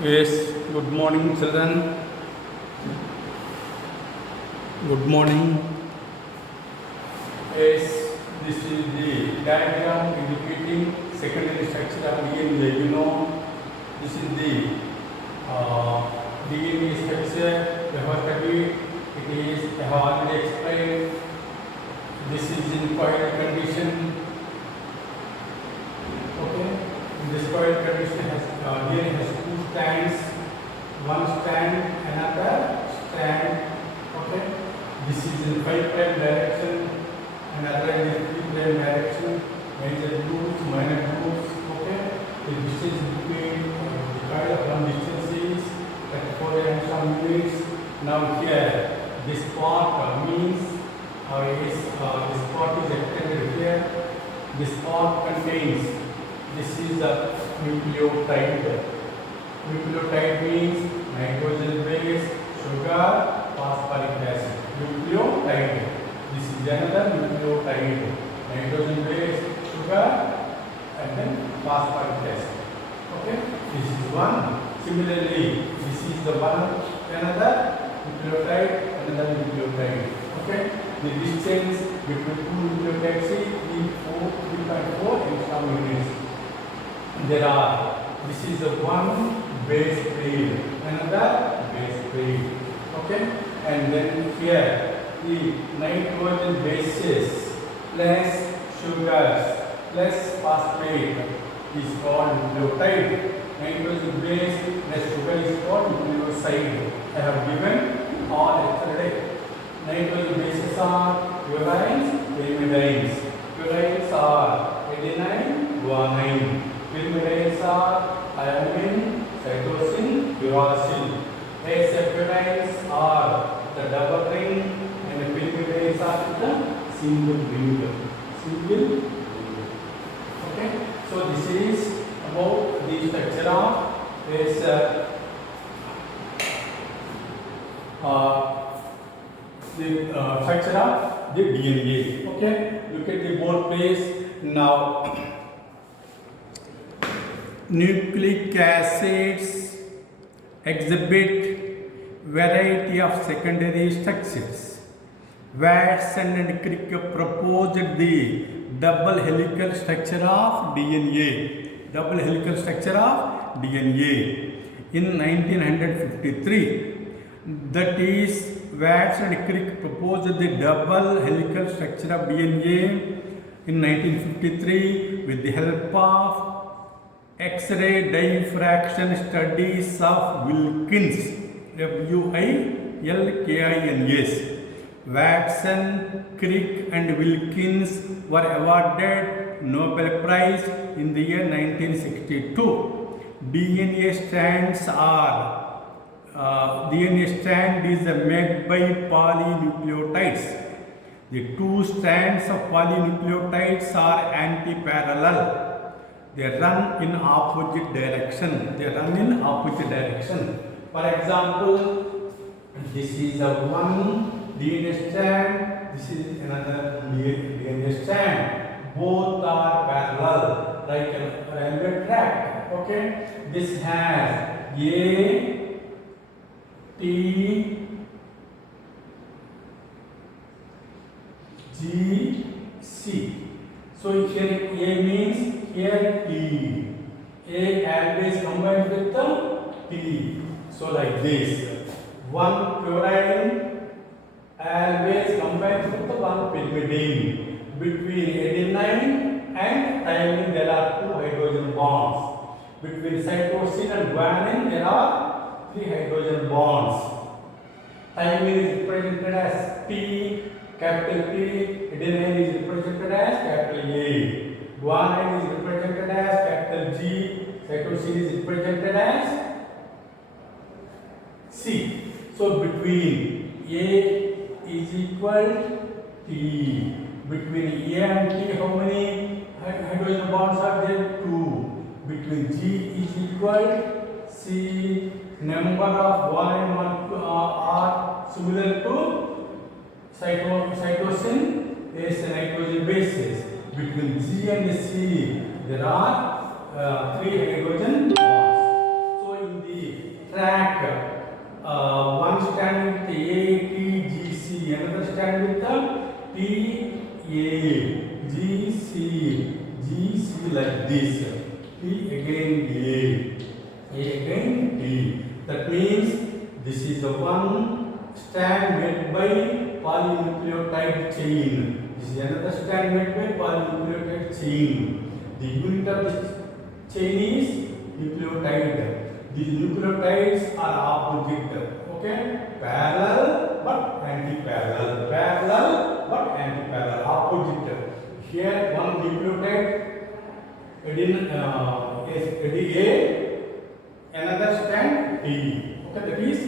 Yes, good morning, children. Good morning. Yes, this is the diagram indicating secondary structure of DNA. This is the DNA structure. We have studied. I have already explained. This is in coiled condition. Okay. In this coiled condition, DNA has two strands. One strand, another strand. Okay. This is in 5' direction, another in 3' direction, major groups, minor groups. Okay. The distance between the coil of one distance is 34 angstrom units. Now here, this part means this part is extended here. This part contains. This is the nucleotide. Nucleotide means nitrogen base, sugar, phosphoric acid. Nucleotide. This is another nucleotide. Nitrogen base, sugar, and then phosphoric acid. Okay. This is one. Similarly, this is the one another nucleotide, another nucleotide. Okay. The distance between two nucleotides is 3.4 angstrom units. There are. This is the one base pair, another base pair. Okay. And then here the nitrogen bases plus sugars plus phosphate is called nucleotide. Nitrogen base plus sugar is called nucleoside. I have given all yesterday. Nitrogen bases are purines, pyrimidines. Purines are adenine, guanine. Pyrimidines are thymine, cytosine, uracil. Hexapurines are the double ring and the pyrimidines are the single ring. Single ring. Okay. So this is about the structure of this structure of the DNA. Okay. Look at the board please. Now, nucleic acids exhibit variety of secondary structures. Watson and Crick proposed the double helical structure of DNA. Double helical structure of DNA in 1953. That is, Watson and Crick proposed the double helical structure of DNA in 1953 with the help of X-ray diffraction studies of Wilkins, Wilkins. Watson, Crick and Wilkins were awarded Nobel Prize in the year 1962. DNA strand is made by polynucleotides. The two strands of polynucleotides are antiparallel. They run in opposite direction. For example, this is a one DNA strand. This is another DNA strand. Both are parallel, like a railway track. Okay. This has A, T, G, C. So here A means here T. A always combined with the T. So like this. One purine always combines with the one pyrimidine. Between adenine and thymine there are two hydrogen bonds. Between cytosine and guanine there are three hydrogen bonds. Thymine is represented as T, capital T. Adenine is represented as capital A. Guanine is represented as capital G. Cytosine is represented as C. So between A is equal T. Between A and T, how many hydrogen bonds are there? 2. Between G is equal C. Number of 1 and 1 are similar to cytosine is nitrogen bases. Between G and C, there are 3 hydrogen bonds. So in the track. One stand with A, T, G, C. Another stand with the T, A, G, C, G, C like this. T again A again T. That means this is the one stand made by polynucleotide chain. This is another stand made by polynucleotide chain. The unit of this chain is nucleotide. These nucleotides are opposite. Okay? Parallel but anti-parallel. Parallel but anti-parallel. Opposite. Here one nucleotide A, another stand T. Okay, that is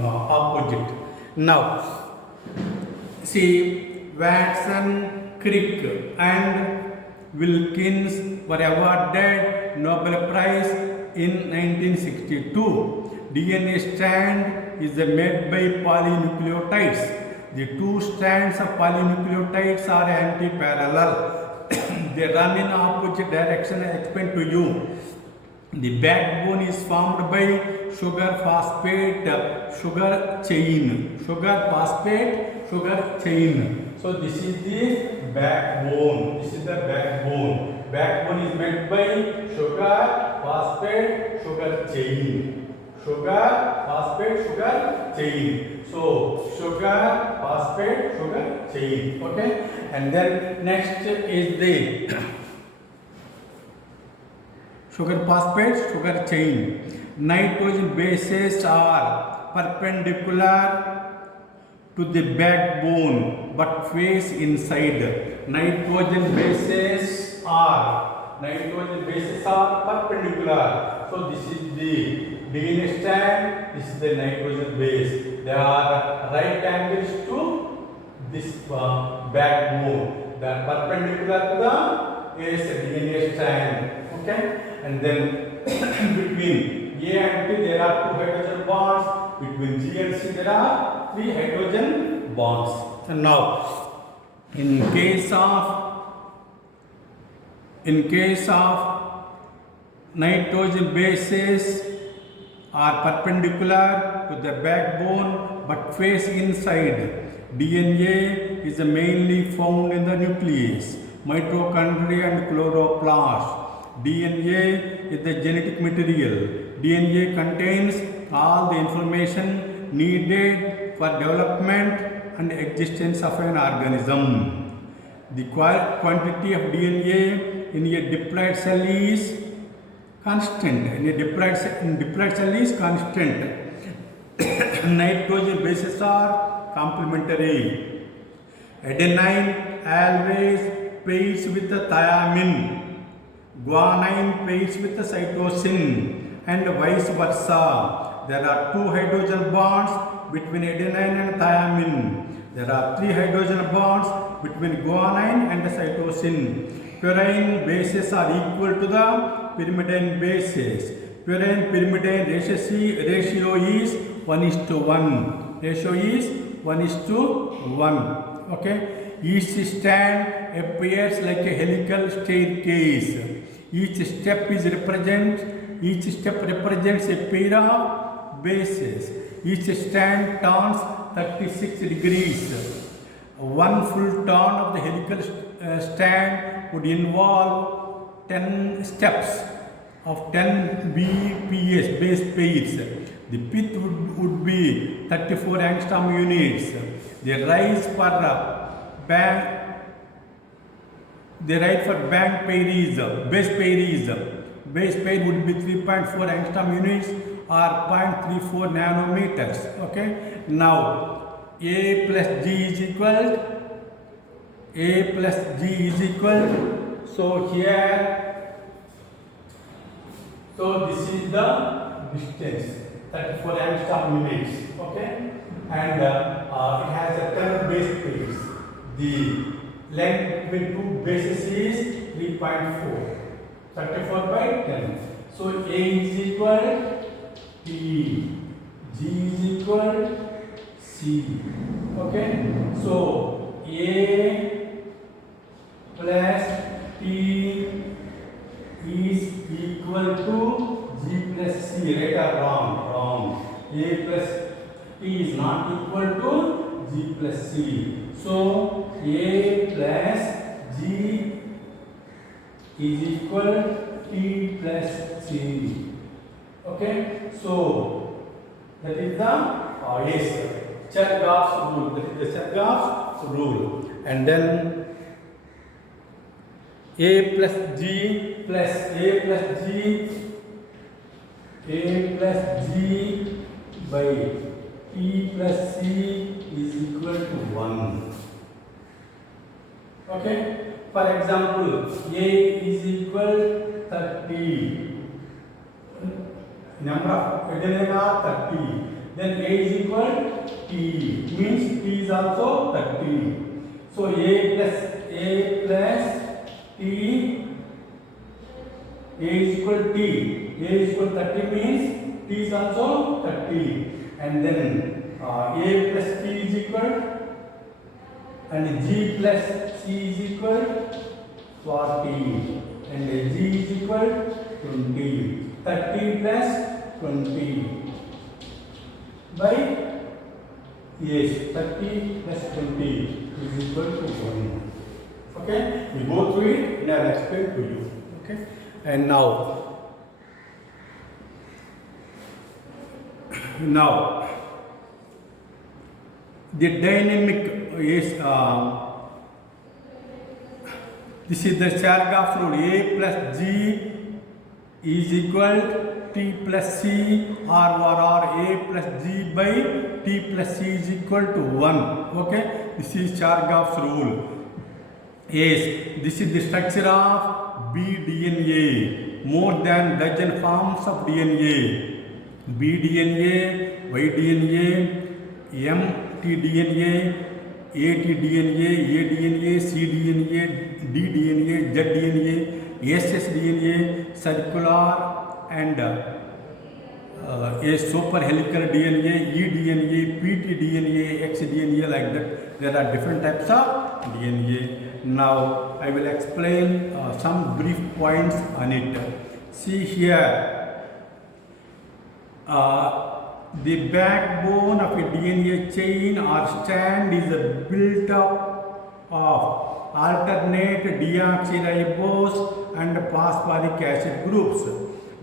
opposite. Now, see, Watson, Crick, and Wilkins were awarded Nobel Prize in 1962. DNA strand is made by polynucleotides. The two strands of polynucleotides are anti-parallel. They run in opposite direction. I explained to you. The backbone is formed by sugar phosphate sugar chain. Sugar phosphate sugar chain. So this is the backbone. This is the backbone. Backbone is made by sugar phosphate sugar chain. Sugar phosphate sugar chain. So sugar phosphate sugar chain. Okay. And then next is the sugar phosphate sugar chain. Nitrogen bases are perpendicular to the backbone but face inside. Nitrogen bases are perpendicular. So this is the DNA strand, this is the nitrogen base. They are right angles to this backbone. They are perpendicular to the DNA strand. Okay? And then between A and T there are 2 hydrogen bonds. Between G and C there are 3 hydrogen bonds. And now, in case of nitrogen bases are perpendicular to the backbone but face inside. DNA is mainly found in the nucleus, mitochondria and chloroplast. DNA is the genetic material. DNA contains all the information needed for development and existence of an organism. The quantity of DNA in a diploid cell is constant. In a diploid cell is constant. Nitrogen bases are complementary. Adenine always pairs with the thiamine. Guanine pairs with the cytosine, and vice versa. There are 2 hydrogen bonds between adenine and thiamine. There are 3 hydrogen bonds between guanine and cytosine. Purine bases are equal to the pyrimidine bases. Purine-pyrimidine ratio is 1:1. Ratio is 1:1. Okay. Each strand appears like a helical staircase. Each step represents a pair of bases. Each strand turns 36 degrees. One full turn of the helical strand would involve 10 steps of 10 BPS base pairs. The width would be 34 angstrom units. They rise for base pairs. Base pair would be 3.4 angstrom units or 0.34 nanometers. Okay. Now A plus G is equal. So here, so this is the distance, 34 angstrom units. Okay. And it has a 10 base pairs. The length between 2 bases is 3.4. 34 by 10. So A is equal T, G is equal C. Okay. So A plus T is equal to G plus C, right or wrong? Wrong. A plus T is not equal to G plus C. So A plus G is equal T plus C. Okay. So that is the Chargaff's rule. That is the Chargaff's rule. And then A plus G plus by T plus C is equal to 1. Okay. For example, A is equal 30. Number of adenine are 30. Then A is equal T. Means T is also 30. So A plus T. A is equal T. A is equal 30 means T is also 30. And then A plus T is equal, and G plus C is equal 40, and G is equal 20. 30 plus 20 by 30 plus 20 is equal to 1. Okay, we go through it and I will explain to you. Okay, and now the dynamic is this is the Chargaff's rule. A plus G is equal T plus C, or A plus G by T plus C is equal to 1. Okay, this is Chargaff's rule. Yes, this is the structure of bDNA. More than dozen forms of DNA. bDNA, yDNA, mtDNA, atDNA, aDNA, cDNA, dDNA, zDNA, ssDNA, circular and a superhelical DNA, eDNA, ptDNA, xDNA, like that. There are different types of DNA. Now I will explain some brief points on it. See here. The backbone of a DNA chain or strand is built up of alternate deoxyribose and phosphoric acid groups.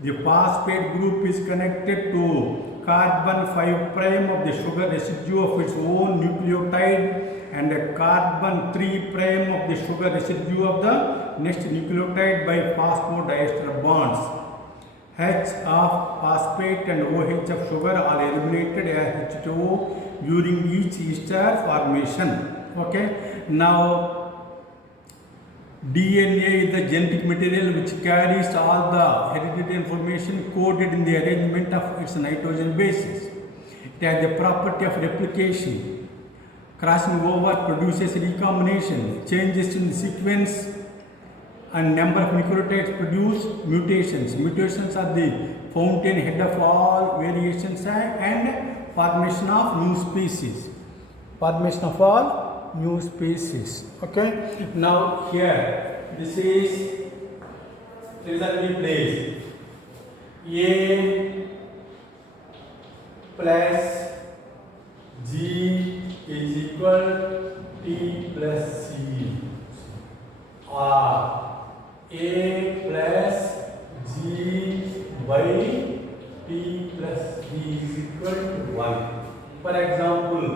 The phosphate group is connected to carbon 5' of the sugar residue of its own nucleotide and the carbon 3' of the sugar residue of the next nucleotide by phosphodiester bonds. H of phosphate and OH of sugar are eliminated as H2O during each ester formation. Okay. Now, DNA is the genetic material which carries all the hereditary information coded in the arrangement of its nitrogen bases. It has the property of replication. Crossing over produces recombination. Changes in the sequence and number of nucleotides produce mutations. Mutations are the fountainhead of all variations and formation of new species. Formation of all new species. Okay. Now here, this is recently placed. A plus G is equal T plus C. Or A plus G by T plus C is equal to 1. For example,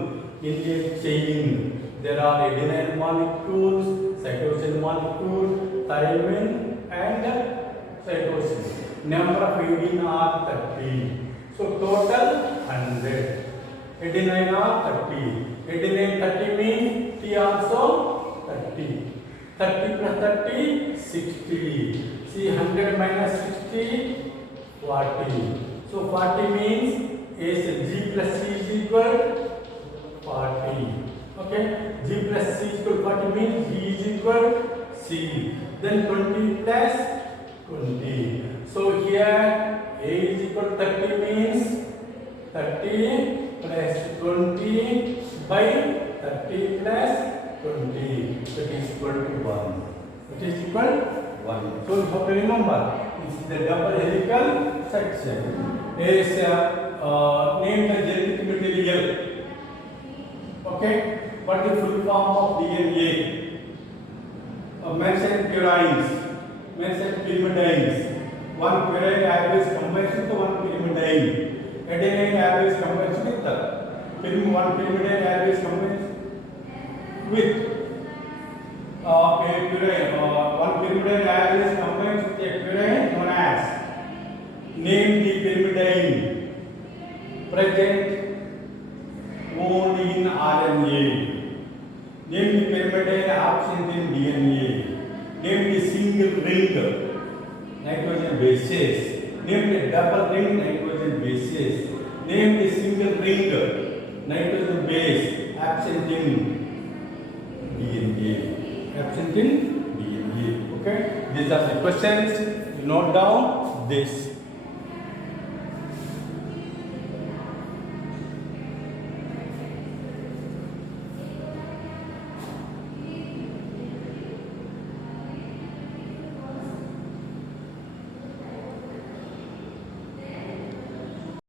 in a chain, there are adenine molecules, cytosine molecules, thymine and cytosine. Number of adenine are 30. So total 100. Adenine are 30. Adenine 30 means T also 30. 30 plus 30, 60. See, 100 minus 60, 40. So 40 means G plus C is equal 40. Okay. G plus C is equal 40 means G is equal C. Then 20 plus 20. So here A is equal to 30 means 30 plus 20 by 30 plus 20. That is equal to 1. It is equal to 1. So you have to remember, This is the double helical section. Is named the genetic material. Okay. What is the full form of DNA? Mentioned purines, mentioned pyrimidines. One purine average combination to one pyrimidine. Adenine average combination with one pyrimidine average combination with a purine. One pyrimidine average combines with a purine known as. Name the pyrimidine present only in RNA. Name the pyrimidine absent in DNA. Name the single ring nitrogen bases. Name the double ring nitrogen bases. Name the single ring nitrogen base absent in DNA. Absent in DNA. Okay. These are the questions. Note down this.